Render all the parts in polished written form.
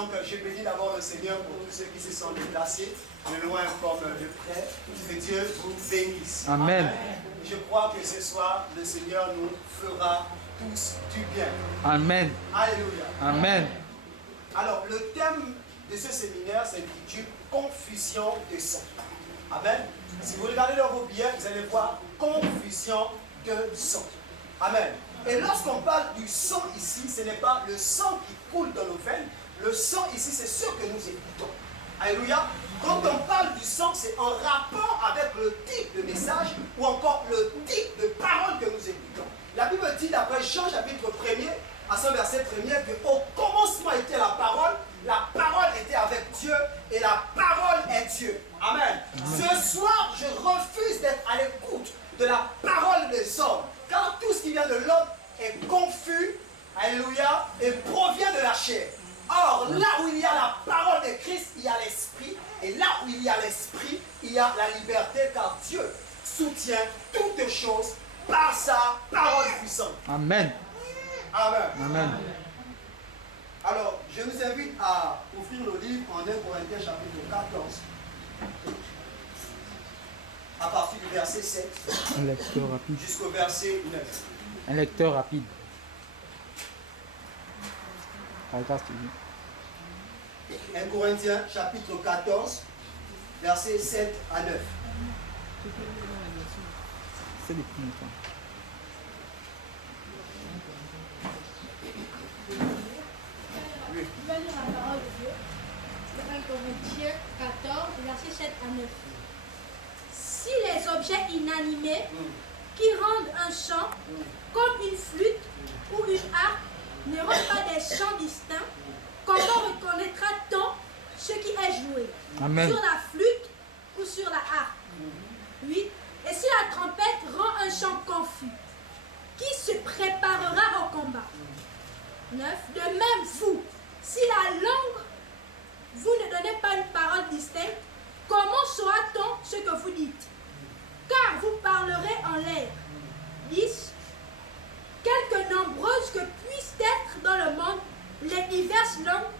donc, je bénis d'abord le Seigneur pour tous ceux qui se sont déplacés, de loin comme de près. Que Dieu vous bénisse. Amen. Je crois que ce soir, le Seigneur nous fera tous du bien. Amen. Alléluia. Amen. Alors, le thème de ce séminaire s'intitule Confusion de son. Amen. Si vous regardez dans vos billets, vous allez voir confusion de son. Amen. Et lorsqu'on parle du sang ici, ce n'est pas le sang qui coule dans nos veines. Le sang ici, c'est ce que nous écoutons. Alléluia. Quand on parle du sang, c'est en rapport avec le type de message ou encore le type de parole que nous écoutons. La Bible dit d'après Jean chapitre 1er, à son verset 1er, qu'au commencement était la parole était avec Dieu et la parole est Dieu. Amen. Ce soir, je refuse d'être à l'écoute de la parole des hommes, car tout ce qui vient de l'homme est confus, alléluia, et provient de la chair. Or, là où il y a la parole de Christ, il y a l'esprit, et là où il y a l'esprit, il y a la liberté, car Dieu soutient toutes choses par sa parole puissante. Amen. Amen. Amen. Alors, je vous invite à ouvrir le livre en 1 Corinthiens chapitre 14, à partir du verset 7 Un lecteur rapide. jusqu'au verset 9. Un lecteur rapide. Regarde, 1 Corinthiens chapitre 14, versets 7 à 9. c'est le plus longtemps. Oui. On va lire la parole de Dieu. 1 Corinthiens 14, versets 7 à 9. Si les objets inanimés qui rendent un chant, comme une flûte ou une harpe, ne rendent pas des chants distincts, comment reconnaîtra-t-on ce qui est joué? Amen. Sur la flûte ou sur la harpe? 8. Et si la trompette rend un chant confus, qui se préparera au combat? 9. De même, vous, si la langue, vous ne donnez pas une parole distincte, comment saura-t-on ce que vous dites? Car vous parlerez en l'air. 10. Quelque nombreuses que puissent être dans le monde les diverses langues,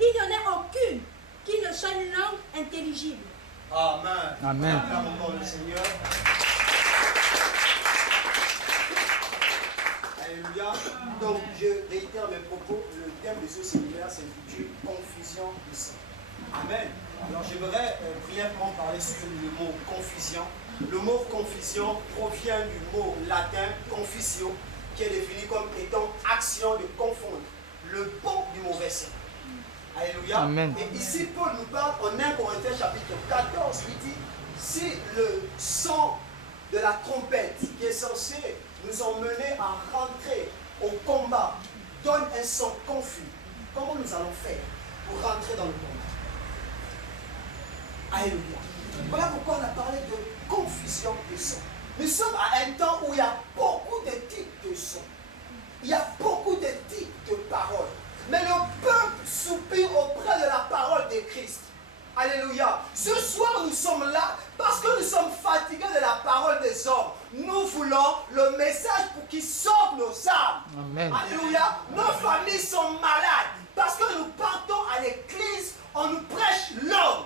il n'y en a aucune qui ne soit une langue intelligible. Amen. Amen. Acclame encore le Seigneur. Alléluia. Donc, je réitère mes propos. Le thème de ce séminaire s'intitule Confusion du sang. Amen. Alors, j'aimerais brièvement parler sur le mot confusion. Le mot confusion provient du mot latin confissio, qui est défini comme étant action de confondre le bon du mauvais sang. Alléluia. Amen. Et ici, Paul nous parle en 1 Corinthiens chapitre 14, il dit, si le son de la trompette qui est censé nous emmener à rentrer au combat donne un son confus, comment nous allons faire pour rentrer dans le combat? Alléluia. Voilà pourquoi on a parlé de confusion de son. Nous sommes à un temps où il y a beaucoup de types de sons. Il y a beaucoup de types de paroles. Mais le peuple soupire auprès de la parole de Christ. Alléluia. Ce soir, nous sommes là parce que nous sommes fatigués de la parole des hommes. Nous voulons le message pour qu'il sauve nos âmes. Amen. Alléluia. Nos familles sont malades parce que nous partons à l'église, on nous prêche l'homme.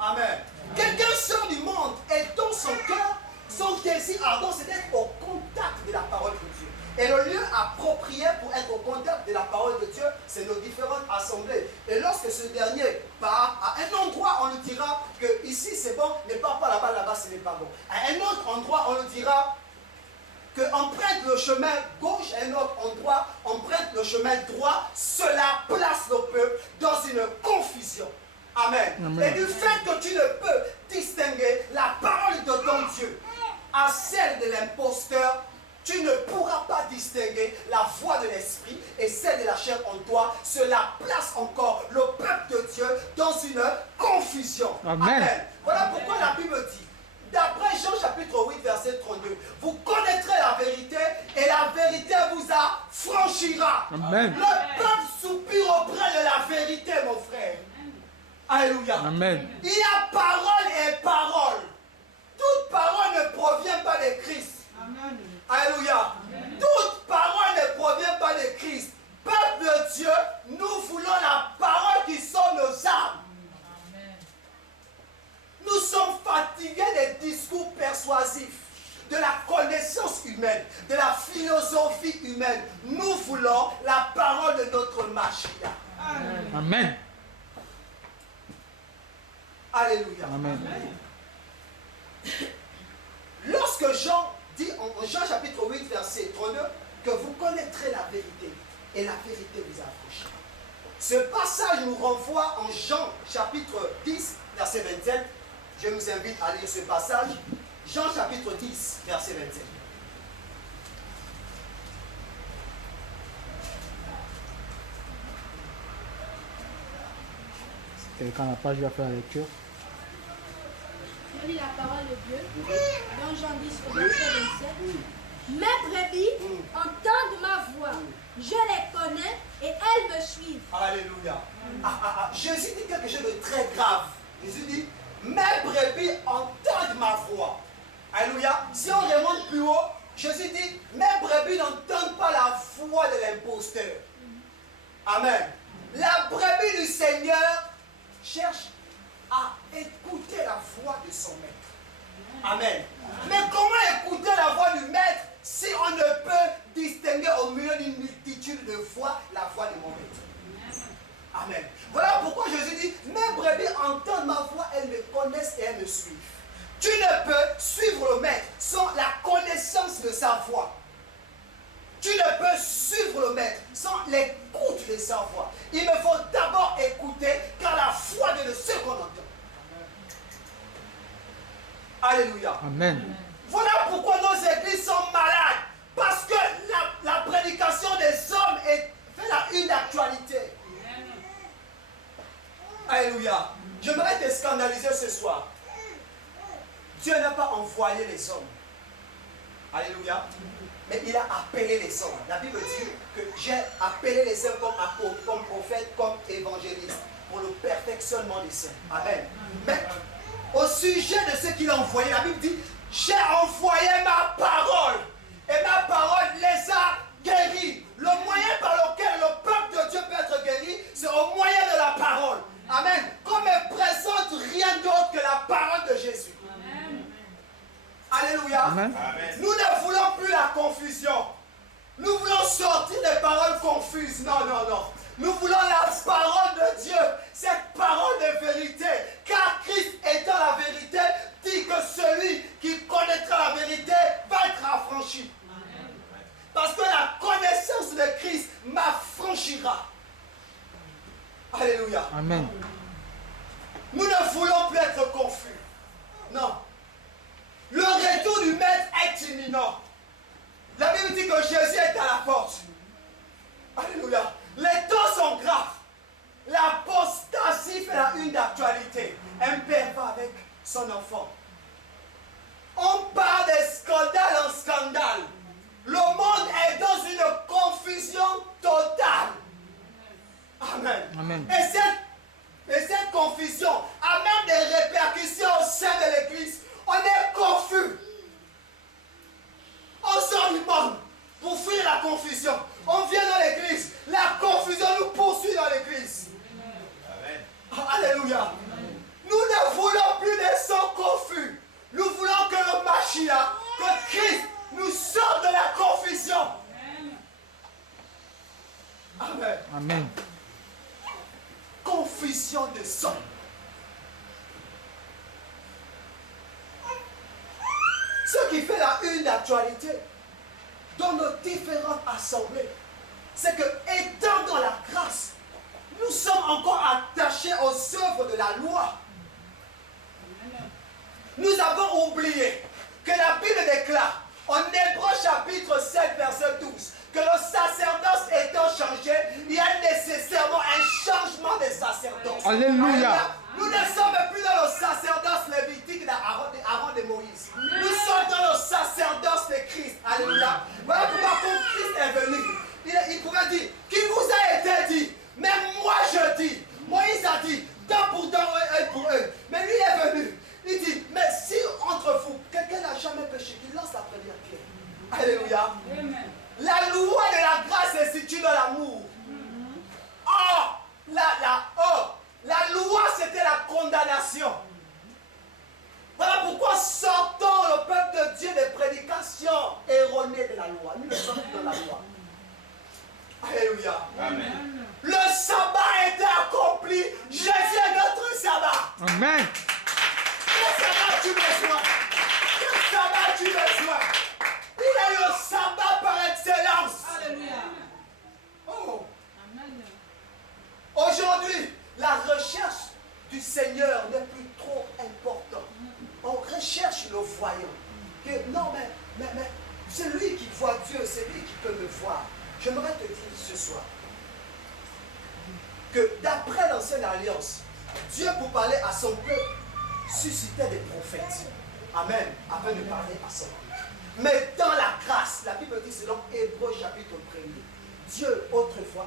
Amen. Quelqu'un sort du monde et dans son cœur, son désir ardent, c'est d'être au contact de la parole de Dieu. Et le lieu approprié pour être au contact de la parole de Dieu, c'est nos différentes assemblées. Et lorsque ce dernier part à un endroit, on lui dira que ici c'est bon, ne pars pas là-bas, là-bas ce n'est pas bon. À un autre endroit, on lui dira qu'on prête le chemin gauche, à un autre endroit, on prête le chemin droit. Cela place le peuple dans une confusion. Amen. Amen. Et du fait que tu ne peux distinguer la parole de ton Dieu à celle de l'imposteur, tu ne pourras pas distinguer la voix de l'esprit et celle de la chair en toi. Cela place encore le peuple de Dieu dans une confusion. Amen. Voilà pourquoi la Bible dit, d'après Jean chapitre 8 verset 32, vous connaîtrez la vérité et la vérité vous affranchira. Amen. Le peuple soupire auprès de la vérité, mon frère. Alléluia. Amen. Il y a parole et parole. Toute parole ne provient pas de Christ. Amen. Alléluia. Toute parole ne provient pas de Christ. Peuple de Dieu, nous voulons la Mashiach. Amen. Alléluia. Amen. Lorsque Jean dit en Jean chapitre 8, verset 32, que vous connaîtrez la vérité et la vérité vous affranchira. Ce passage nous renvoie en Jean chapitre 10, verset 27. Je vous invite à lire ce passage. Jean chapitre 10, verset 27. Quelqu'un n'a pas, je vais faire la lecture. Je lis la parole de Dieu dans Jean 10 au verset 27. Mes brebis entendent ma voix. Je les connais et elles me suivent. Alléluia. Jésus dit quelque chose de très grave. Jésus dit, mes brebis entendent ma voix. Alléluia. Si on remonte plus haut, Jésus dit, mes brebis n'entendent pas la voix de l'imposteur. Amen. La brebis du Seigneur cherche à écouter la voix de son maître. Amen. Mais comment écouter la voix du maître si on ne peut distinguer au milieu d'une multitude de voix la voix de mon maître? Amen. Voilà pourquoi Jésus dit, mes brebis entendent ma voix, elles me connaissent et elles me suivent. Tu ne peux suivre le maître sans la connaissance de sa voix. Tu ne peux suivre le maître sans l'écoute de sa voix. Il me faut d'abord écouter car la foi vient de ce qu'on entend. Alléluia. Amen. Voilà pourquoi nos églises sont malades. Parce que la prédication des hommes fait la une d'actualité. Alléluia. J'aimerais te scandaliser ce soir. Dieu n'a pas envoyé les hommes. Alléluia. Mais il a appelé les hommes. La Bible dit que j'ai appelé les hommes comme apôtres, comme prophètes, comme évangélistes, pour le perfectionnement des saints. Amen. Mais au sujet de ce qu'il a envoyé, la Bible dit, j'ai envoyé ma parole. Et ma parole les a guéris. Le moyen par lequel le peuple de Dieu peut être guéri, c'est au moyen de la parole. Amen. Qu'on ne présente rien d'autre que la parole de Jésus. Alléluia. Amen. Nous ne voulons plus la confusion. Nous voulons sortir des paroles confuses. Non, non, non. Nous voulons la parole de Dieu. Cette parole de vérité. Car Christ étant la vérité, dit que celui qui connaîtra la vérité va être affranchi. Parce que la connaissance de Christ m'affranchira. Alléluia. Amen. Nous ne voulons plus être confus. Non. Le retour du maître est imminent. La Bible dit que Jésus est à la porte. Alléluia. Les temps sont graves. L'apostasie fait la une d'actualité. Un père va avec son enfant. On part de scandale en scandale. Le monde est dans une confusion totale. Amen. Amen. Et cette confusion a même des répercussions au sein de l'Église. On est confus. On sort du monde pour fuir la confusion. On vient dans l'église. La confusion nous poursuit dans l'église. Alléluia. Nous ne voulons plus des sons confus. Nous voulons que le Mashiach, que Christ nous sorte de la confusion. Amen. Amen. Confusion de sons. Ce qui fait la une d'actualité dans nos différentes assemblées, c'est que, étant dans la grâce, nous sommes encore attachés aux œuvres de la loi. Nous avons oublié que la Bible déclare, en Hébreux chapitre 7, verset 12, que le sacerdoce étant changé, il y a nécessairement un changement de sacerdoce. Alléluia. Nous ne sommes plus dans le sacerdoce lévitique d'Aaron de Moïse. Nous sommes dans le sacerdoce de Christ. Alléluia. Voilà pourquoi quand Christ est venu, il pouvait dire, qui vous a été dit, mais moi je dis. Moïse a dit, dent pour dent, œil pour œil. Mais lui est venu. Il dit, mais si entre vous, quelqu'un n'a jamais péché, qu'il lance la première pierre. Alléluia. Amen. La loi de la grâce est située dans l'amour. Or, la loi c'était Amen. Quel sabbat as-tu besoin? Quel sabbat as-tu besoin? Il est le sabbat par excellence. Alléluia. Oh. Amen. Aujourd'hui, la recherche du Seigneur n'est plus trop importante. On recherche le voyant. Que, non, mais c'est lui qui voit Dieu, c'est lui qui peut me voir. J'aimerais te dire ce soir que d'après l'ancienne alliance, Dieu pour parler à son peuple suscitait des prophètes. Amen. Afin de parler à son peuple. Mais dans la grâce, la Bible dit selon Hébreux chapitre 1er, Dieu autrefois,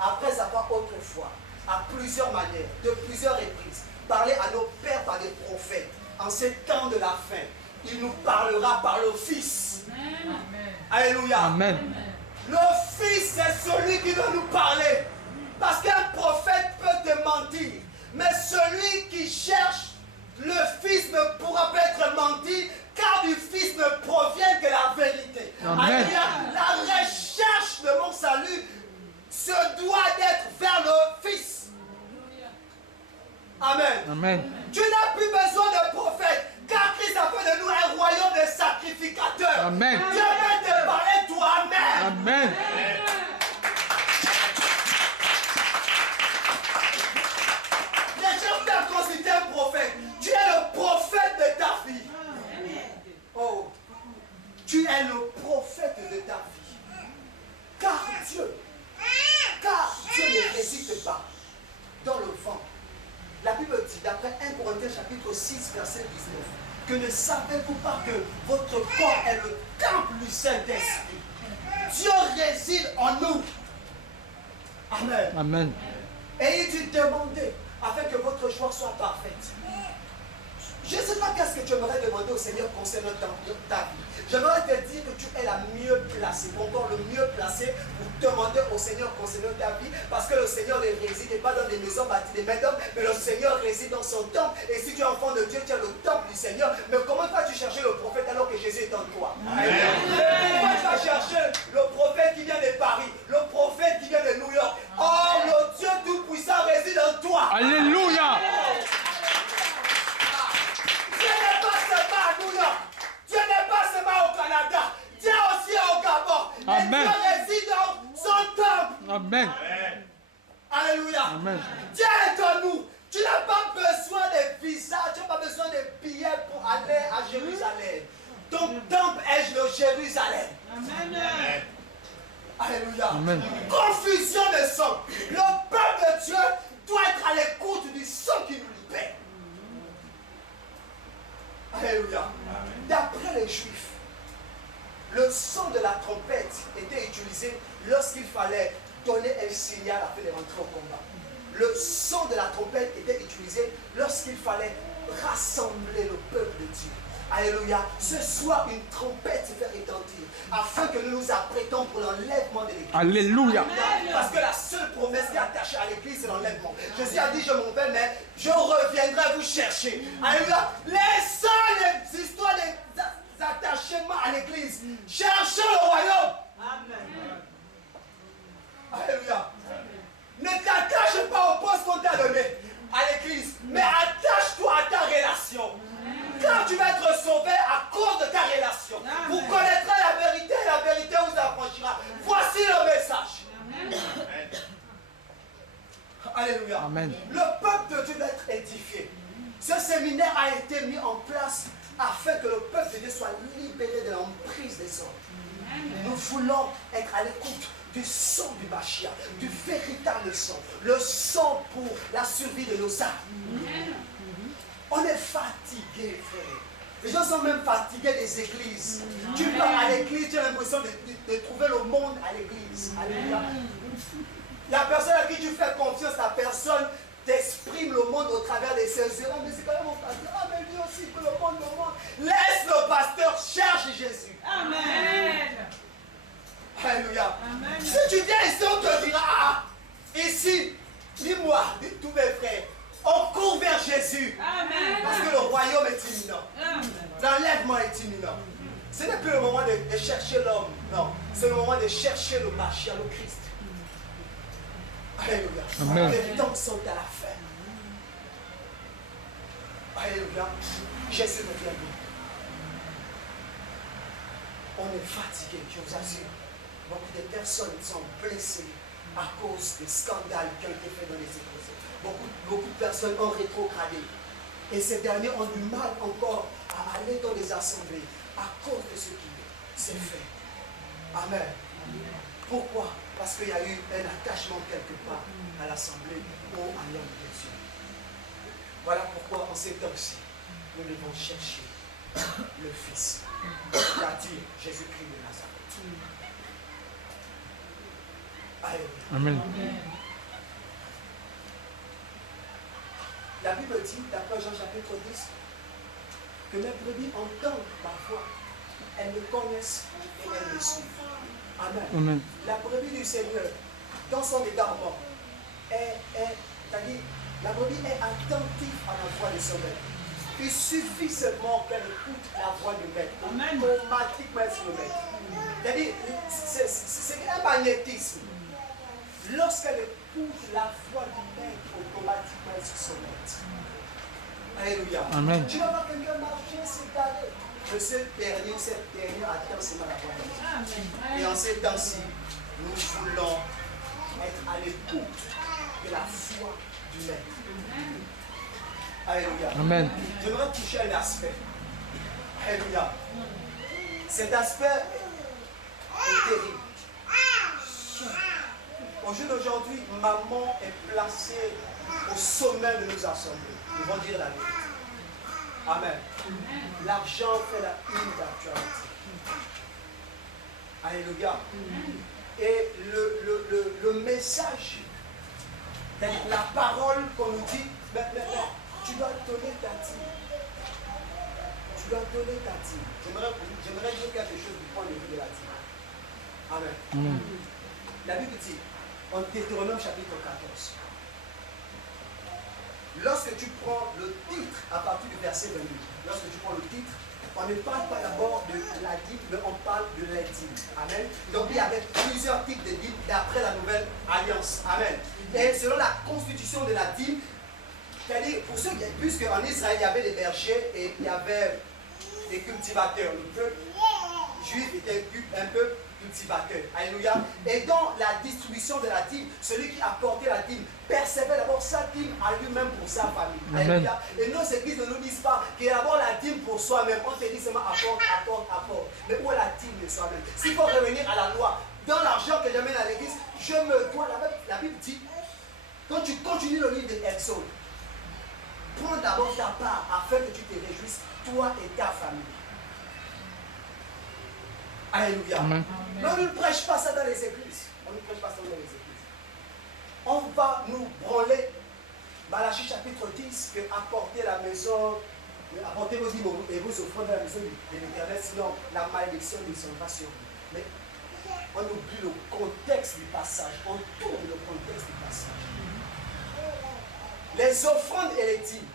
après avoir autrefois, à plusieurs manières, de plusieurs reprises, parlé à nos pères par des prophètes, en ces temps de la fin, il nous parlera par le Fils. Amen. Alléluia. Amen. Le Fils, c'est celui qui doit nous parler. Parce qu'un prophète peut te mentir. Mais celui qui cherche le Fils ne pourra pas être menti, car du Fils ne provient que la vérité. Amen. Alléluia. La recherche de mon salut se doit d'être vers le Fils. Amen. Amen. Tu n'as plus besoin de prophète, car Christ a fait de nous un royaume de sacrificateurs. Amen. Dieu peut te parler toi-même. Amen. Les gens t'ont considéré un prophète. Tu es le prophète de ta vie. Oh, tu es le prophète de ta vie. Car Dieu ne résiste pas dans le vent. La Bible dit, d'après 1 Corinthiens chapitre 6, verset 19, que ne savez-vous pas que votre corps est le temple du Saint-Esprit? Dieu réside en nous. Amen. Amen. Et il dit demandez afin que votre joie soit parfaite. Je ne sais pas qu'est-ce que tu aimerais demander au Seigneur concernant ta vie. J'aimerais te dire que tu es la mieux placée, ton corps le mieux placé pour demander au Seigneur concernant ta vie, parce que le Seigneur ne réside pas dans des maisons bâties des mains d'hommes, mais le Seigneur réside dans son temple. Et si tu es enfant de Dieu, tu es le temple du Seigneur. Mais comment vas-tu chercher le prophète alors que Jésus est en toi? Mais pourquoi tu vas chercher le prophète qui vient de Paris, le prophète qui vient de New York? Or, le Dieu Tout-Puissant réside en toi. Alléluia. Dieu n'est pas seulement à New York. Dieu n'est pas seulement au Canada. Dieu aussi au Gabon. Amen. Et Dieu réside dans son temple. Amen. Alléluia. Amen. Dieu est en nous. Tu n'as pas besoin de visa. Tu n'as pas besoin de billets pour aller à Jérusalem. Ton temple est le Jérusalem. Amen. Alléluia. Amen. Confusion de sang. Le peuple de Dieu doit être à l'écoute du sang qui nous libère. Alléluia. D'après les Juifs, le son de la trompette était utilisé lorsqu'il fallait donner un signal afin de rentrer au combat. Le son de la trompette était utilisé lorsqu'il fallait rassembler le peuple de Dieu. Alléluia. Ce soir, une trompette se fait retentir afin que nous nous apprêtons pour l'enlèvement de l'église. Alléluia. Parce que la seule promesse qui est attachée à l'église, c'est l'enlèvement. Jésus a dit, je m'en vais, mais je reviendrai vous chercher. Alléluia. Laissons les histoires des attachements à l'église. Cherchons le royaume. Amen. Alléluia. Ne t'attache pas au poste qu'on t'a donné à l'église, mais attache-toi à ta relation. Quand tu vas être sauvé à cause de ta relation, vous connaîtrez la vérité et la vérité vous affranchira. Voici le message. Amen. Alléluia. Amen. Le peuple de Dieu doit être édifié. Ce séminaire a été mis en place afin que le peuple de Dieu soit libéré de l'emprise des hommes. Nous voulons être à l'écoute du sang du Mashiach, du véritable sang, le sang pour la survie de nos âmes. On est fatigué, frère. Les gens sont même fatigués des églises. Tu pars à l'église, tu as l'impression de trouver le monde à l'église. Alléluia. La personne à qui tu fais confiance, la personne t'exprime le monde au travers de ses yeux. Mais c'est quand même mon pasteur. Ah, mais lui aussi, que le monde. Laisse le pasteur, cherche Jésus. Amen. Alléluia. Amen. Si tu viens ici, on te dira, ah, ici, dis-moi, dis tous mes frères, on court vers Jésus. Amen. Parce que le royaume est imminent. Amen. L'enlèvement est imminent. Ce n'est plus le moment de chercher l'homme. Non, c'est le moment de chercher le Mashiach, le Christ. Alléluia. Amen. Les temps sont à la fin. Alléluia. Jésus revient. On est fatigué, je vous assure. Beaucoup de personnes sont blessées à cause des scandales qui ont été faits dans les églises. Beaucoup de personnes ont rétrogradé. Et ces derniers ont du mal encore à aller dans les assemblées à cause de ce qui s'est fait. Amen. Pourquoi? Parce qu'il y a eu un attachement quelque part à l'assemblée ou à l'homme de Dieu. Voilà pourquoi en ces temps-ci, nous devons chercher le Fils, c'est-à-dire Jésus-Christ de Nazareth. Alléluia. Amen. La Bible dit, d'après Jean chapitre 10, que mes brebis entendent parfois, elles me connaissent et elles me suivent. Amen. Amen. La brebis du Seigneur, dans son égarement, c'est-à-dire, la brebis est attentive à la voix de son maître. Il suffit seulement qu'elle écoute la voix du maître. Automatiquement, elle se met. C'est-à-dire, c'est un magnétisme. Lorsqu'elle écoute la voix du maître, automatiquement, elle se met. Alléluia. Amen. Tu vas voir quelqu'un marcher, s'étaler. Que ce dernier ou cette dernière attend seulement la voix de Dieu. Et en ces temps-ci, nous voulons être à l'écoute de la foi du maître. Alléluia. Amen. J'aimerais toucher un aspect. Alléluia. Cet aspect est terrible. Au jour d'aujourd'hui, maman est placée au sommet de nos assemblées. Nous allons dire la vérité. Amen. L'argent fait la une d'actualité. Alléluia. Et le message, la parole qu'on nous dit, tu dois donner ta dîme. Tu dois donner ta dîme. J'aimerais dire quelque chose du point de vue de la dîme. Amen. Amen. La Bible dit, en Deutéronome chapitre 14, lorsque tu prends le titre à partir du verset 28, lorsque tu prends le titre, on ne parle pas d'abord de la dîme, mais on parle de la dîme. Amen. Donc il y avait plusieurs types de dîmes d'après la nouvelle alliance. Amen. Et selon la constitution de la dîme, c'est-à-dire, pour ceux qui, puisque en Israël, il y avait des bergers et il y avait des cultivateurs. Le peuple juif était un peuple cultivateur. Alléluia. Et dans la distribution de la dîme, celui qui apportait la dîme percevait d'abord sa dîme à lui-même pour sa famille. Alléluia. Et nos églises ne nous disent pas qu'il y a d'abord la dîme pour soi-même. On te dit seulement apporte, apporte, apporte. Mais où est la dîme de soi-même? S'il faut revenir à la loi, dans l'argent que j'amène à l'église, je me dois. La Bible dit, quand tu continues le livre de Exode, prends d'abord ta part afin que tu te réjouisses, toi et ta famille. Alléluia. Amen. Mais on ne prêche pas ça dans les églises. On ne prêche pas ça dans les églises. On va nous branler. Malachie chapitre 10, que apporter la maison, apportez vos dîmes et vos offrandes à la maison de l'Éternel, sinon la malédiction descendra sur vous. Mais on oublie le contexte du passage. On tourne le contexte du passage. Les offrandes et les dîmes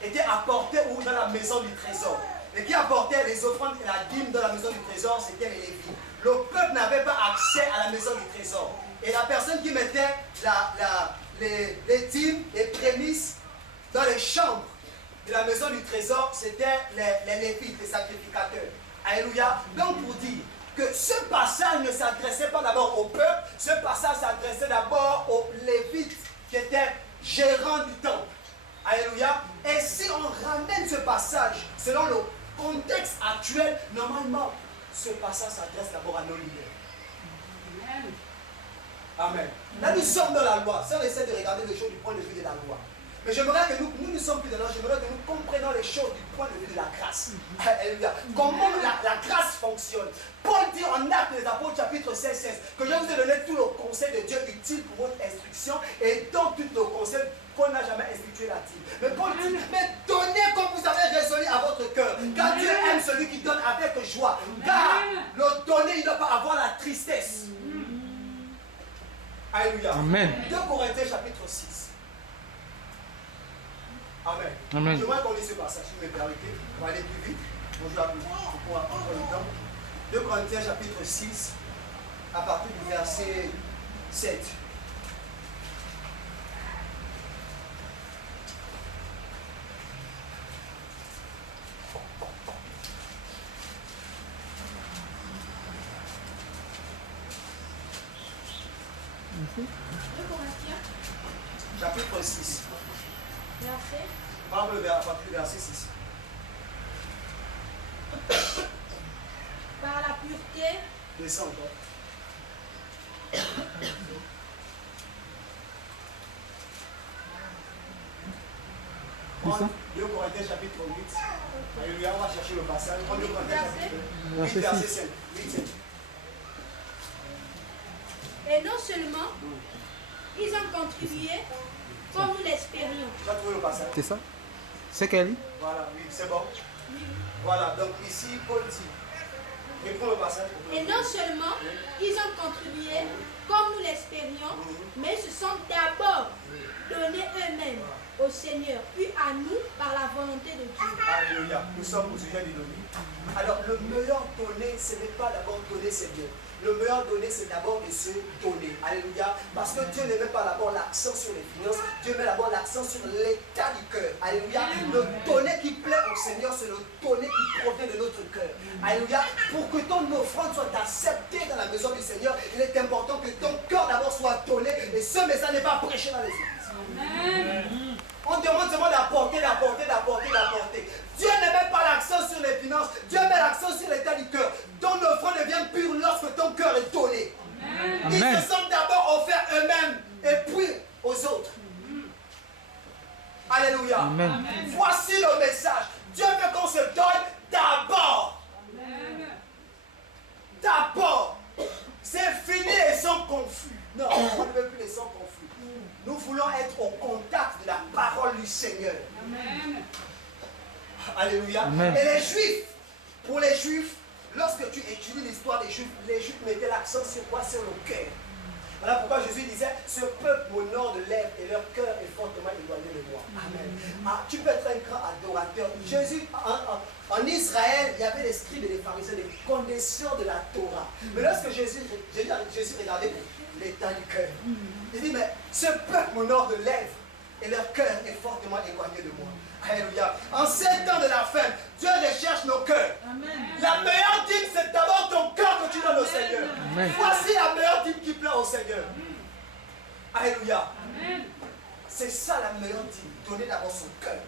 étaient apportées où? Dans la maison du trésor. Et qui apportait les offrandes et la dîme dans la maison du trésor, c'était les Lévites. Le peuple n'avait pas accès à la maison du trésor. Et la personne qui mettait les dîmes, les prémices dans les chambres de la maison du trésor, c'était les Lévites, les sacrificateurs. Alléluia. Donc pour dire que ce passage ne s'adressait pas d'abord au peuple, ce passage s'adressait d'abord aux Lévites qui étaient gérants du temple. Alléluia. Et si on ramène ce passage selon le contexte actuel, normalement, ce passage s'adresse d'abord à nos leaders. Amen. Là, nous sommes dans la loi. Si on essaie de regarder les choses du point de vue de la loi. Mais j'aimerais que nous ne sommes plus dedans, j'aimerais que nous comprenions les choses du point de vue de la grâce. Alléluia. Comment la grâce fonctionne. Paul dit en Actes des Apôtres, chapitre 16, que je vous ai donné tout le conseil de Dieu utile pour votre instruction et dans tout le conseil qu'on n'a jamais institué la dîme. Mais Paul dit, mais donnez comme vous avez résolu à votre cœur. Car Dieu aime celui qui donne avec joie. Car le donner, il ne doit pas avoir la tristesse. Alléluia. Amen. 2 Corinthiens chapitre 6. Amen. Amen. J'aimerais qu'on lise ce passage, si vous me permettez. On va aller plus vite. Bonjour à tous. On va prendre le temps. 2 Corinthiens chapitre 6, à partir du verset 7. chapitre 6. Verset. Parle à partir du verset 6. Par la pureté. Descends encore. Descends. 2 Corinthiens chapitre 8. Alléluia, on va chercher le passage. 2 Corinthiens chapitre 8, Verset verset 6. 5. 8, 5. Et non seulement, ils ont contribué comme nous l'espérions. Tu vas trouver le passage. C'est ça? C'est qu'elle lit? Voilà, oui, c'est bon. Voilà, donc ici, Paul dit. Reprends le passage. Et non seulement, ils ont contribué comme nous l'espérions, mais se sont d'abord donnés eux-mêmes au Seigneur, puis à nous par la volonté de Dieu. Alléluia. Nous sommes au sujet du donner. Alors, le meilleur donner, ce n'est pas d'abord donner, c'est bien. Le meilleur donner, c'est d'abord de se donner. Alléluia. Parce que Dieu ne met pas d'abord l'accent sur les finances, Dieu met d'abord l'accent sur l'état du cœur. Alléluia. Le donner qui plaît au Seigneur, c'est le donner qui provient de notre cœur. Alléluia. Pour que ton offrande soit acceptée dans la maison du Seigneur, il est important que ton cœur d'abord soit donné et ce message n'est pas prêché dans les églises. Amen. On demande seulement d'apporter, d'apporter, d'apporter, d'apporter. Dieu ne met pas l'accent sur les finances, Dieu met l'accent sur l'état du cœur. Ton offrande devient pure lorsque ton cœur est donné. Ils Amen. se sont d'abord offerts eux-mêmes et puis aux autres. Alléluia. Amen. Voici le message. Dieu veut qu'on se donne d'abord. D'abord. C'est fini les sons confus. Non, on ne veut plus les sons confus. Nous voulons être au contact de la parole du Seigneur. Amen. Alléluia. Amen. Et les Juifs, pour les Juifs, lorsque tu étudies l'histoire des Juifs, les Juifs mettaient l'accent sur quoi? Sur le cœur. Voilà pourquoi Jésus disait, ce peuple m'honore de lèvres et leur cœur est fortement éloigné de moi. Amen. Ah, tu peux être un grand adorateur. Jésus, en Israël, il y avait les scribes et les pharisiens, les connaisseurs de la Torah. Mais lorsque Jésus regardait l'état du cœur, il dit, mais ce peuple m'honore de lèvres et leur cœur est fortement éloigné de moi. Alléluia. En ces temps de la fin, Dieu recherche nos cœurs. Amen. La meilleure dîme, c'est d'abord ton cœur que tu donnes au Seigneur. Amen. Voici la meilleure dîme qui plaît au Seigneur. Alléluia. Amen. C'est ça la meilleure dîme. Donner d'abord son cœur.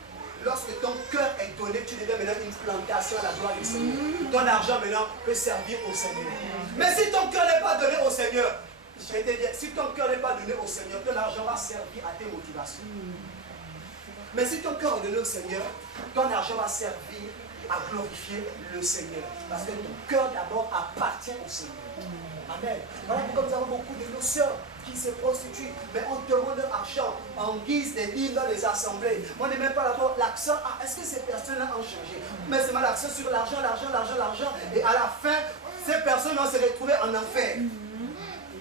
Lorsque ton cœur est donné, tu deviens maintenant une plantation à la gloire du Seigneur. Ton argent maintenant peut servir au Seigneur. Mais si ton cœur n'est pas donné au Seigneur, je vais te dire, si ton cœur n'est pas donné au Seigneur, ton argent va servir à tes motivations. Mais si ton cœur est donné au Seigneur, ton argent va servir à glorifier le Seigneur. Parce que ton cœur d'abord appartient au Seigneur. Amen. Voilà pourquoi nous avons beaucoup de nos sœurs qui se prostituent, mais on demande leur argent en guise des livres dans les assemblées. On ne met pas d'abord l'accent, ah, est-ce que ces personnes-là ont changé? Mais c'est mal l'accent sur l'argent, l'argent, l'argent, l'argent. Et à la fin, ces personnes vont se retrouver en enfer.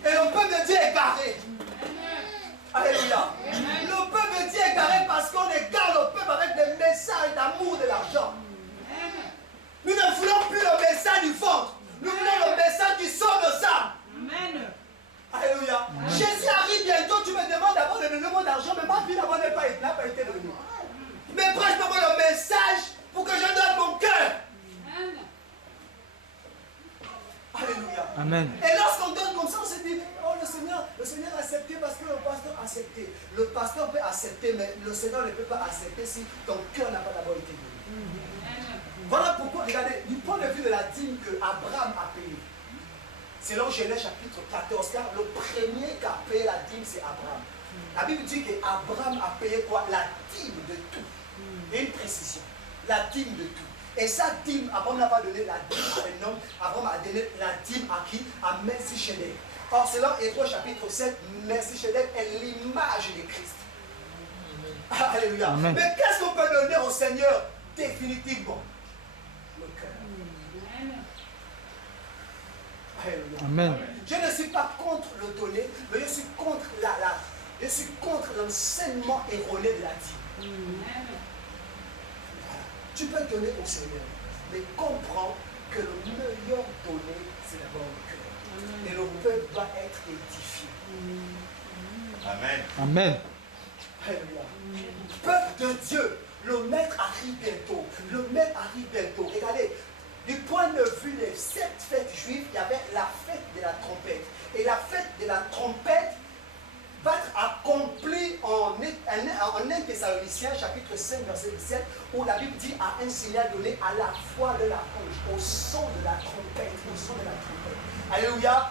Et le peuple de Dieu est garé. Alléluia. Le peuple de Dieu est garé parce qu'on égare le peuple avec des messages d'amour de l'argent. Nous ne voulons plus le message du ventre. Nous voulons le message qui sauve nos âmes. Amen. Alléluia. Jésus arrive bientôt. Tu me demandes d'abord de donner mon argent, mais ma vie d'abord n'a pas été donnée. Mais prêche-moi le message pour que je donne mon cœur. Alléluia. Amen. Et lorsqu'on donne comme ça, on se dit, oh le Seigneur a accepté parce que le pasteur a accepté. Le pasteur peut accepter, mais le Seigneur ne peut pas accepter si ton cœur n'a pas d'abord été donné. Voilà pourquoi, regardez, du point de vue de la dîme que Abraham a payé. Selon Genèse chapitre 14, car le premier qui a payé la dîme, c'est Abraham. La Bible dit qu'Abraham a payé quoi? La dîme de tout. Et une précision. La dîme de tout. Et sa dîme, Abraham n'a pas donné la dîme à un homme, Abraham a donné la dîme à qui? À Melchisedec. Or, selon Hébreux chapitre 7, Melchisedec est l'image de Christ. Alléluia. Amen. Mais qu'est-ce qu'on peut donner au Seigneur définitivement? Le cœur. Alléluia. Amen. Je ne suis pas contre le donner, mais je suis contre l'enseignement erroné de la dîme. Tu peux donner au Seigneur, mais comprends que le meilleur donné, c'est d'abord le cœur. Et le peuple va être édifié. Amen. Amen. Alléluia. Peuple de Dieu, le maître arrive bientôt. Le maître arrive bientôt. Regardez, du point de vue des 7 fêtes juives, il y avait la fête de la trompette. Et la fête de la trompette va être accomplie en en 1 Thessaloniciens, chapitre 5, verset 17, où la Bible dit à un signal donné à la fois de l'archange, au son de la trompette, au son de la trompette. Alléluia.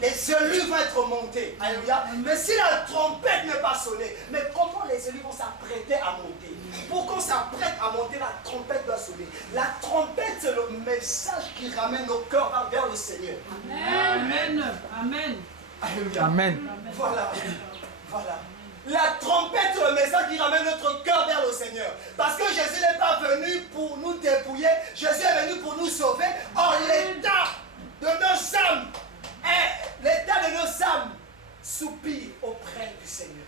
Les élus vont être montés. Alléluia. Mais si la trompette n'est pas sonnée, mais comment les élus vont s'apprêter à monter? Pour qu'on s'apprête à monter, la trompette doit sonner. La trompette, c'est le message qui ramène nos cœurs vers le Seigneur. Amen. Amen. Alléluia. Amen. Voilà. Voilà. La trompette, c'est le message qui ramène notre cœur vers le Seigneur. Parce que Jésus n'est pas venu pour nous dépouiller. Jésus est venu pour nous sauver. Or, l'état de nos âmes, l'état de nos âmes soupire auprès du Seigneur.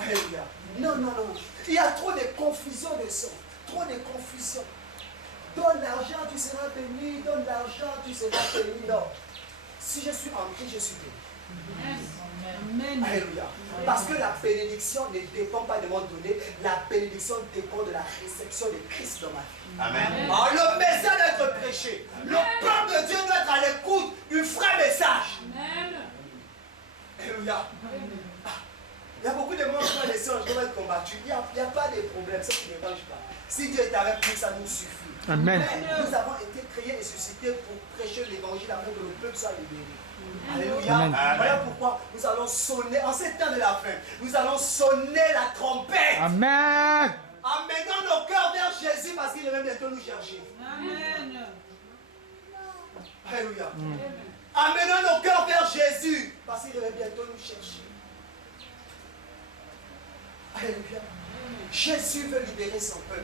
Alléluia. Non, non, non. Il y a trop de confusion de sang. Trop de confusion. Donne l'argent, tu seras béni. Donne l'argent, tu seras béni. Non. Si je suis en Christ, je suis béni. Amen. Alléluia. Parce que la bénédiction ne dépend pas de mon donné. La bénédiction dépend de la réception de Christ dans ma vie. Amen. Alors, le message doit être prêché. Le peuple de Dieu doit être à l'écoute du vrai message. Amen. Alléluia. Il y a beaucoup de monde qui ont les songes qui vont être combattus. Il n'y a pas de problème, ça ne dérange pas. Si Dieu est avec nous, ça nous suffit. Amen. Mais nous avons été créés et suscités pour prêcher l'évangile afin que le peuple soit libéré. Alléluia. Amen. Voilà pourquoi nous allons sonner, en ces temps de la fin, nous allons sonner la trompette. Amen. Amenons nos cœurs vers Jésus parce qu'il va bientôt nous chercher. Amen. Alléluia. Amenons nos cœurs vers Jésus parce qu'il va bientôt nous chercher. Alléluia. Jésus veut libérer son peuple.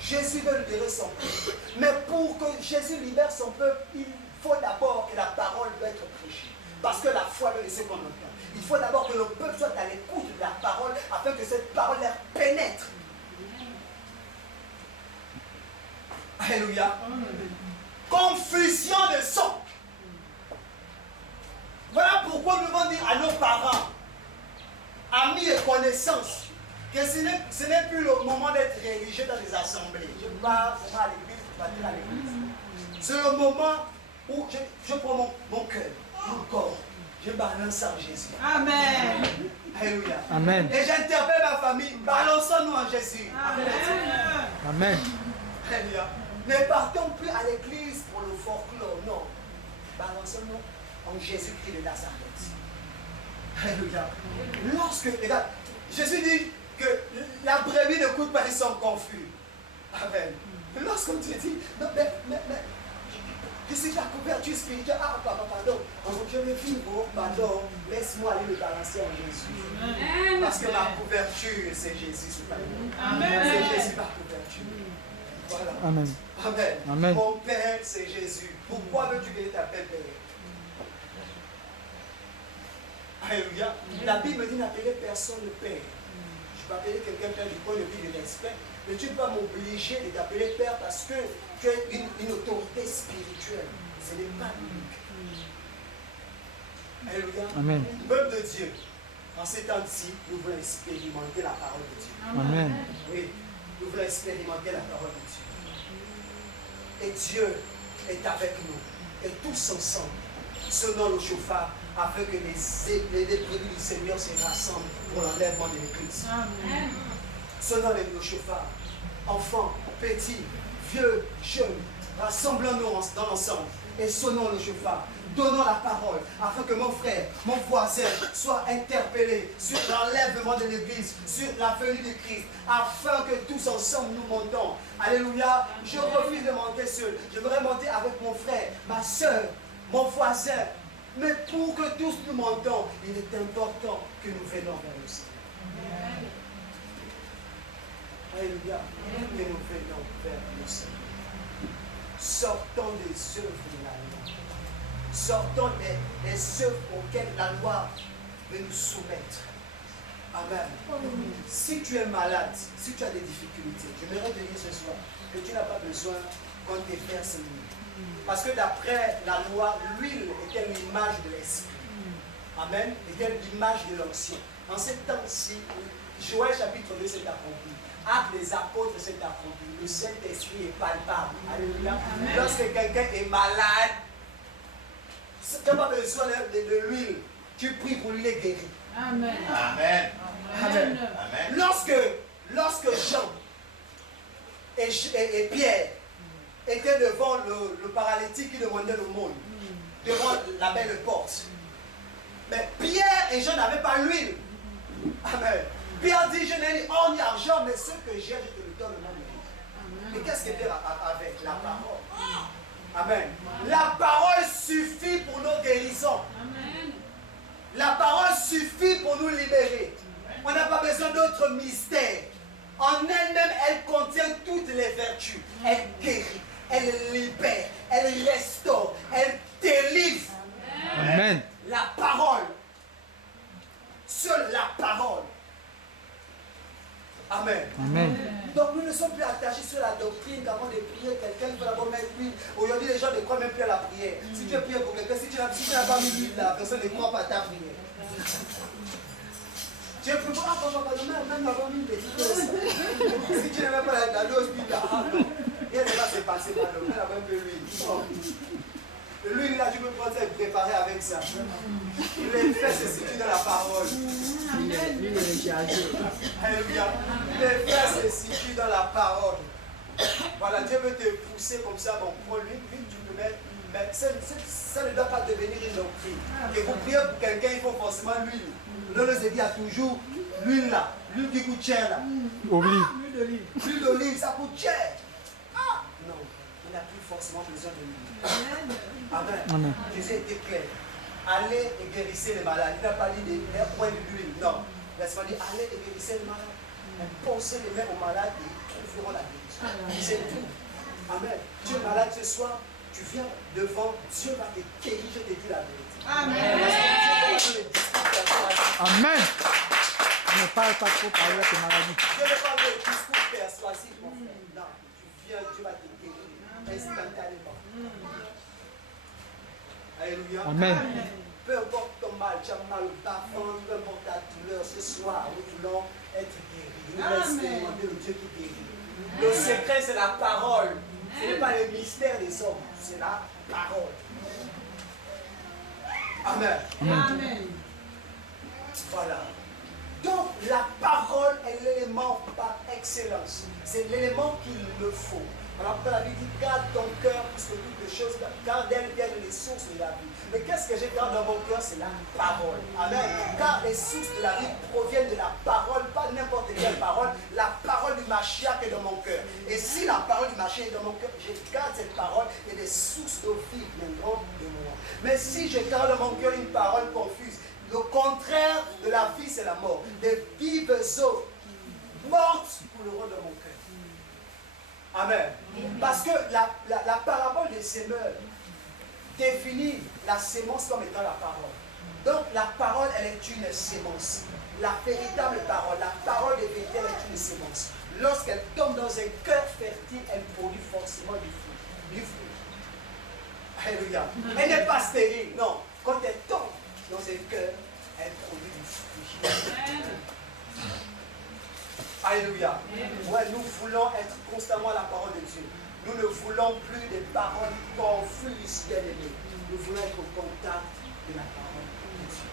Jésus veut libérer son peuple. Mais pour que Jésus libère son peuple, il faut d'abord que la parole doit être prêchée. Parce que la foi veut laisser qu'on entend. Il faut d'abord que le peuple soit à l'écoute de la parole afin que cette parole leur pénètre. Alléluia. Confusion de sang. Voilà pourquoi nous devons dire à nos parents, amis et connaissances, que ce n'est plus le moment d'être religieux dans les assemblées. Je pars pour à l'église, pour partir à l'église. C'est le moment où je prends mon cœur, mon corps, je balance ça en Jésus. Amen. Alléluia. Amen. Et j'interpelle ma famille, balançons-nous en Jésus. Amen. Amen. Alléluia. Ne partons plus à l'église pour le folklore, non. Balançons-nous en Jésus-Christ de Nazareth. Alléluia. Lorsque, regarde, Jésus dit que la brebis ne coûte pas, ils sont confus. Amen. Lorsqu'on te dit, non, mais, je suis la couverture spirituelle. Ah, pardon. Je vais vivre, pardon. Laisse-moi aller me balancer en Jésus. Amen. Parce que ma couverture, c'est Jésus. C'est pas moi. Amen. C'est Jésus ma couverture. Voilà. Amen. Amen. Amen. Mon Père, c'est Jésus. Pourquoi veux-tu que je t'appelle Père? Alléluia. La Bible me dit n'appeler personne de Père. Je peux appeler quelqu'un Père du point de vue du respect, mais tu ne peux pas m'obliger de t'appeler Père parce que tu as une autorité spirituelle. Ce n'est pas biblique. Alléluia. Amen. Peuple de Dieu, en ces temps-ci, nous voulons expérimenter la parole de Dieu. Amen. Oui, nous voulons expérimenter la parole de Dieu. Et Dieu est avec nous. Et tous ensemble, sonnons le chauffard afin que les prévenus du Seigneur se rassemblent pour l'enlèvement de l'Église. Amen. Sonnons le chauffard. Enfants, petits, vieux, jeunes, rassemblons-nous dans l'ensemble et sonnons le chauffard. Donnons la parole afin que mon frère, mon voisin soit interpellé sur l'enlèvement de l'Église, sur la venue de Christ, afin que tous ensemble nous montons. Alléluia. Je refuse de monter seul. Je voudrais monter avec mon frère, ma soeur, mon voisin. Mais pour que tous nous montons, il est important que nous venons vers le Seigneur. Alléluia. Que nous venons vers le Seigneur. Sortons des œuvres de la loi. Sortons des œuvres auxquelles la loi veut nous soumettre. Amen. Si tu es malade, si tu as des difficultés, j'aimerais te dire ce soir que tu n'as pas besoin qu'on te verse l'huile. Parce que d'après la loi, l'huile était l'image de l'esprit. Amen. Était l'image de l'onction. En ces temps-ci, Joël chapitre 2 s'est accompli. Acte des apôtres s'est accompli. Le Saint-Esprit est palpable. Alléluia. Amen. Lorsque quelqu'un est malade, tu n'as pas besoin de l'huile. tu pries pour lui, il est guéri. Amen. Amen. Amen. Amen. Lorsque Jean et Pierre étaient devant le paralytique qui demandait l'aumône, devant la belle porte, mais Pierre et Jean n'avaient pas l'huile. Amen. Pierre dit, je n'ai ni or ni argent, mais ce que j'ai, je te le donne au nom de Jésus. Mais qu'est-ce que Pierre avait? La parole. Amen. La parole suffit pour nos guérisons. Amen. La parole suffit pour nous libérer. On n'a pas besoin d'autres mystères. En elle-même, elle contient toutes les vertus. Elle guérit, elle libère, elle restaure, elle délivre. Amen. La parole. Seule la parole. Amen. Amen. Donc nous ne sommes plus attachés sur la doctrine qu'avant de prier, quelqu'un peut d'abord mettre l'huile. Aujourd'hui, les gens ne croient même plus à la prière. Si tu es prié pour quelqu'un, si tu n'as pas mis l'huile, la personne ne croit pas à ta prière. Tu es plus bon, même n'avons mis une petite dose. Si tu n'avais pas la dose, tu dis, ah non. Rien ne va se passer, pardon. On a même peu l'huile. L'huile là, tu peux prendre ça et préparer avec ça. Les faits se situent dans la parole. Alléluia. Les faits se situent dans la parole. Voilà, Dieu veut te pousser comme ça. Bon, prends l'huile, tu peux mettre. Mais ça ne doit pas devenir une doctrine. Que vous priez pour quelqu'un, il faut forcément l'huile. L'on nous dit, il y a toujours l'huile là. L'huile qui coûte cher là. Oublie. L'huile d'olive, ça coûte cher. Ah, non, on n'a plus forcément besoin de l'huile. Amen. Amen. Jésus était clair. Allez et guérissez les malades. Il n'a pas dit des points de l'huile. Non. Laisse-moi dire, allez et guérissez les malades. Posez les mains aux malades et ils trouveront la guérison. C'est tout. Amen. Tu es malade ce soir, tu viens devant, Dieu va te guérir, je te dis la vérité. Amen. Amen. Ne parle pas trop parler de tes maladies. Je ne parle pas de discours persuasif, mon frère. Non, tu viens, Dieu va te guérir instantanément. Alléluia. Amen. Peu importe ton mal, tu as mal au bas-fond, peu importe ta douleur, ce soir, nous voulons être guéris. Nous voulons expérimenter le Dieu qui guérit. Le secret, c'est la parole. Ce n'est pas le mystère des hommes, c'est la parole. Amen. Amen. Voilà. Donc, la parole est l'élément par excellence. C'est l'élément qu'il me faut. Alors, la Bible dit, garde ton cœur, puisque toutes les choses, car d'elles viennent les sources de la vie. Mais qu'est-ce que j'ai garde dans mon cœur? C'est la parole. Amen. Car les sources de la vie proviennent de la parole, pas n'importe quelle parole. La parole du Mashiach est dans mon cœur. Et si la parole du Mashiach est dans mon cœur, je garde cette parole et des sources d'eau vive viendront de moi. Mais si je garde dans mon cœur une parole confuse, le contraire de la vie, c'est la mort. Des vives eaux mortes couleront dans mon cœur. Amen. Parce que la parabole des semeurs définit la sémence comme étant la parole. Donc la parole, elle est une sémence. La véritable parole, la parole de vérité, elle est une sémence. Lorsqu'elle tombe dans un cœur fertile, elle produit forcément du fruit. Alléluia. Elle n'est pas stérile, non. Quand elle tombe dans un cœur, elle produit du fruit. Alléluia. Ouais, nous voulons être constamment à la parole de Dieu. Nous ne voulons plus des paroles confuses, bien-aimés. Nous voulons être au contact de la parole de Dieu.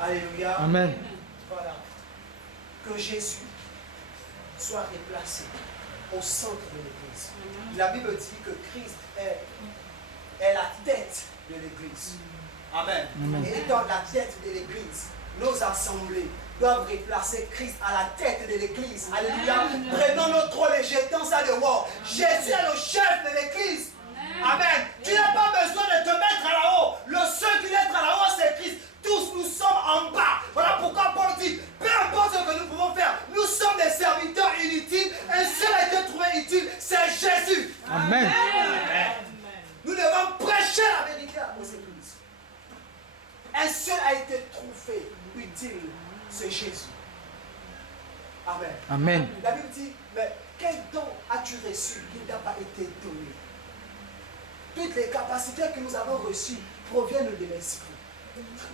Alléluia. Amen. Voilà. Que Jésus soit déplacé au centre de l'Église. La Bible dit que Christ est la tête de l'Église. Amen. Amen. Et étant la tête de l'Église, nos assemblées doivent replacer Christ à la tête de l'Église. Alléluia. Prenons notre rôle et jetons ça dehors. Jésus est le chef de l'Église. Amen. Tu n'as pas besoin de te mettre à la haut. Le seul qui doit être à la haut, c'est Christ. Tous nous sommes en bas. Voilà pourquoi Paul dit, peu importe ce que nous pouvons faire, nous sommes des serviteurs inutiles. Un seul a été trouvé utile, c'est Jésus. Amen. Nous devons prêcher la vérité aux églises. Un seul a été trouvé utile, c'est Jésus. Amen. Amen. La Bible dit, mais quel don as-tu reçu qui ne t'a pas été donné? Toutes les capacités que nous avons reçues proviennent de l'Esprit.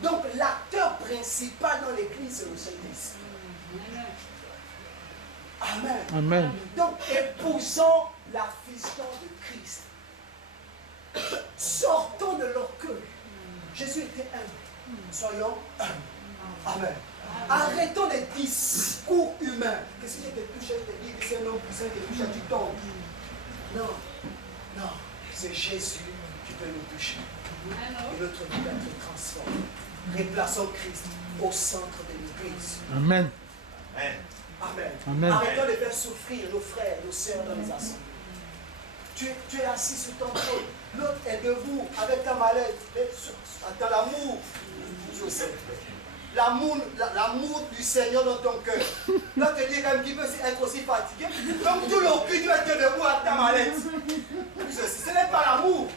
Donc l'acteur principal dans l'église, c'est le Saint-Esprit. Amen. Amen. Donc épousons la fiston de Christ. Sortons de l'orgueil. Jésus était humble. Soyons Amen. Arrêtons les discours humains. Qu'est-ce qui te touche, je te dis que c'est un homme puissant qui te touche, tu tombes. Non, non, c'est Jésus qui peut nous toucher. Et notre vie va être transformée. Replaçons Christ au centre de l'Église. Amen. Amen. Amen. Arrêtons de faire souffrir nos frères, nos sœurs dans les assemblées. Tu es assis sur ton trône. L'autre est debout avec ta mallette. Dans l'amour. Je sais. L'amour du Seigneur dans ton cœur. L'autre te dit quand même qu'il peut être aussi fatigué. Donc tout le cul, tu vas être debout avec ta mallette. Ce n'est pas l'amour.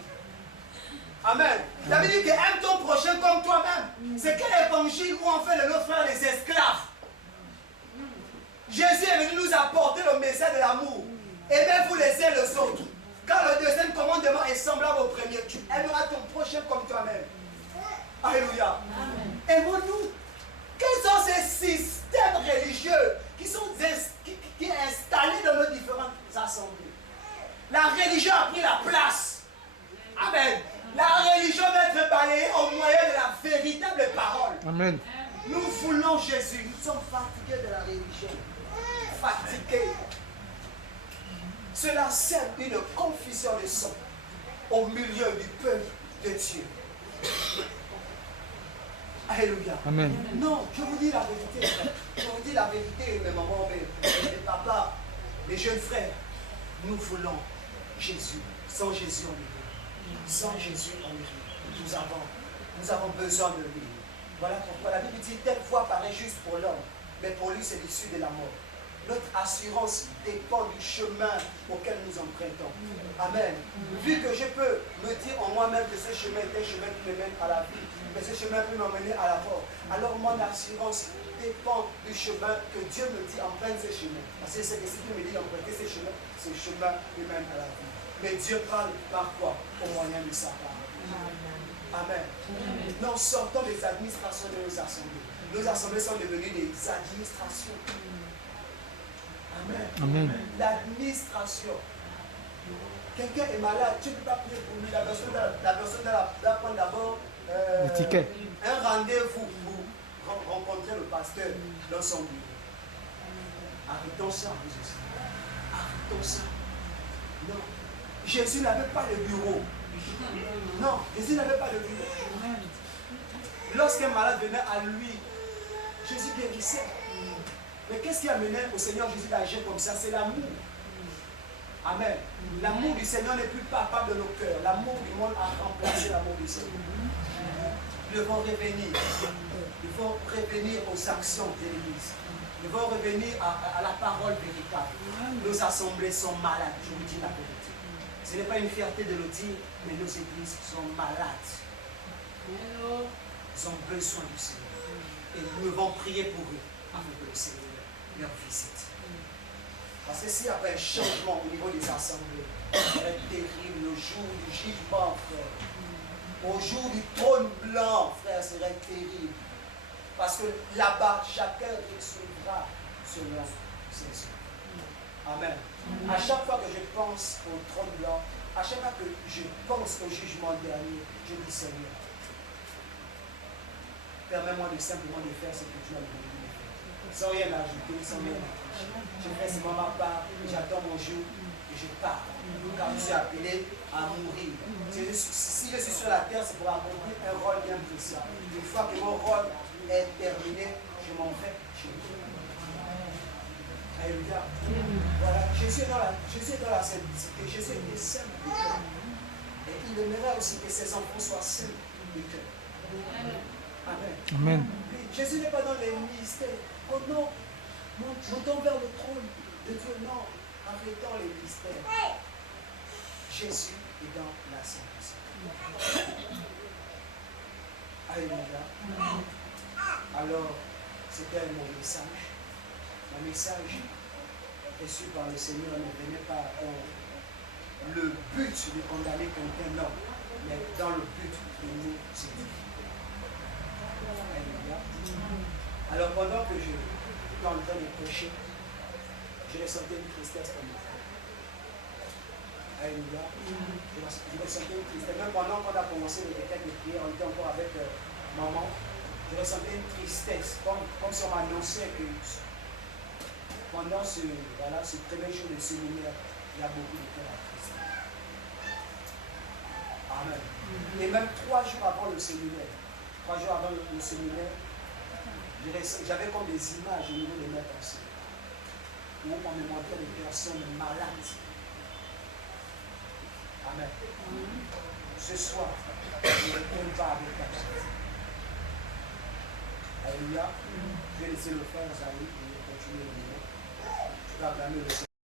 Amen. David dit que aime ton prochain comme toi-même. C'est quel évangile où on fait de nos frères les esclaves. Jésus est venu nous apporter le message de l'amour. Aimez-vous les uns les autres. Car le deuxième commandement est semblable au premier. Tu aimeras ton prochain comme toi-même. Alléluia. Aimons-nous. Quels sont ces systèmes religieux qui sont installés dans nos différentes assemblées? La religion a pris la place. Amen. La religion va être balayée au moyen de la véritable parole. Amen. Nous voulons Jésus. Nous sommes fatigués de la religion. Fatigués. Cela sert une confusion de sang au milieu du peuple de Dieu. Alléluia. Amen. Non, je vous dis la vérité. Je vous dis la vérité, mes mamans, mes papas, mes jeunes frères. Nous voulons Jésus. Sans Jésus, on est rien. Sans Jésus, on est rien. Nous avons besoin de lui. Voilà pourquoi la Bible dit telle voie paraît juste pour l'homme, mais pour lui, c'est l'issue de la mort. Notre assurance dépend du chemin auquel nous empruntons. Amen. Vu que je peux me dire en moi-même que ce chemin est un chemin qui me mène à la vie, que ce chemin peut m'emmener à la mort, alors mon assurance dépend du chemin que Dieu me dit emprunte ce chemin. Parce que c'est que si Dieu me dit d'emprunter ce chemin me mène à la vie. Mais Dieu parle par quoi? Au moyen de sa parole. Amen. Nous sortons des administrations de nos assemblées. Nos assemblées sont devenues des administrations. Amen. Amen. L'administration. Quelqu'un est malade, tu ne peux pas prier pour lui. La personne doit prendre d'abord un rendez-vous pour rencontrer le pasteur dans son bureau. Arrêtons ça, vous aussi. Arrêtons ça. Non. Jésus n'avait pas de bureau. Non, Jésus n'avait pas de bureau. Lorsqu'un malade venait à lui, Jésus guérissait. Mais qu'est-ce qui a mené au Seigneur Jésus d'agir comme ça? C'est l'amour. Amen. L'amour du Seigneur n'est plus palpable de nos cœurs. L'amour du monde a remplacé l'amour du Seigneur. Nous devons revenir. Nous devons revenir aux actions de l'Église. Nous devons revenir à la parole véritable. Nos assemblées sont malades, je vous dis la vérité. Ce n'est pas une fierté de le dire, mais nos églises sont malades. Ils ont besoin du Seigneur. Et nous devons prier pour eux, afin que le Seigneur leur visite. Parce que s'il y avait un changement au niveau des assemblées, ça serait terrible le jour du jugement, frère. Au jour du trône blanc, frère, ça serait terrible. Parce que là-bas, chacun recevra selon ses œuvres. Amen. À chaque fois que je pense au trône blanc, à chaque fois que je pense au jugement dernier, je dis Seigneur, permets-moi simplement de faire ce que tu as demandé de faire. Sans rien ajouter, sans rien ajouter. Je fais seulement ma part, j'attends mon jour et je pars. Car je suis appelé à mourir. Si je suis sur la terre, c'est pour accomplir un rôle bien précis. Une fois que mon rôle est terminé, je m'en vais chez Dieu. Alléluia. Voilà, Jésus est dans la simplicité. Jésus est simple de cœur. Et il aimerait aussi que ses enfants soient simples de cœur. Amen. Amen. Jésus n'est pas dans les mystères. Oh non, montons vers le trône de Dieu. Non, arrêtons les mystères. Jésus est dans la simplicité. Alléluia. Alors, c'était mon message. Mon message reçu par le Seigneur ne venait pas dans le but de condamner quelqu'un, non, mais dans le but de nous édifier. Alléluia. Alors pendant que je suis en train de prêcher, je ressentais une tristesse dans mon cœur. Alléluia. Je ressentais une tristesse. Même pendant qu'on a commencé le requête de prière, on était encore avec moment, je ressentais une tristesse, comme si on m'annonçait que pendant ce premier jour de séminaire, il y a beaucoup de cœurs attristés. Amen. Et même 3 jours avant le séminaire, j'avais comme des images au niveau de mes pensées, où on me montrait des personnes malades. Amen. Ce soir, je ne retourne pas avec la maladie. Alléluia. Je vais laisser le frère Zahir et continuer le moment. Tu vas blâmer le Seigneur.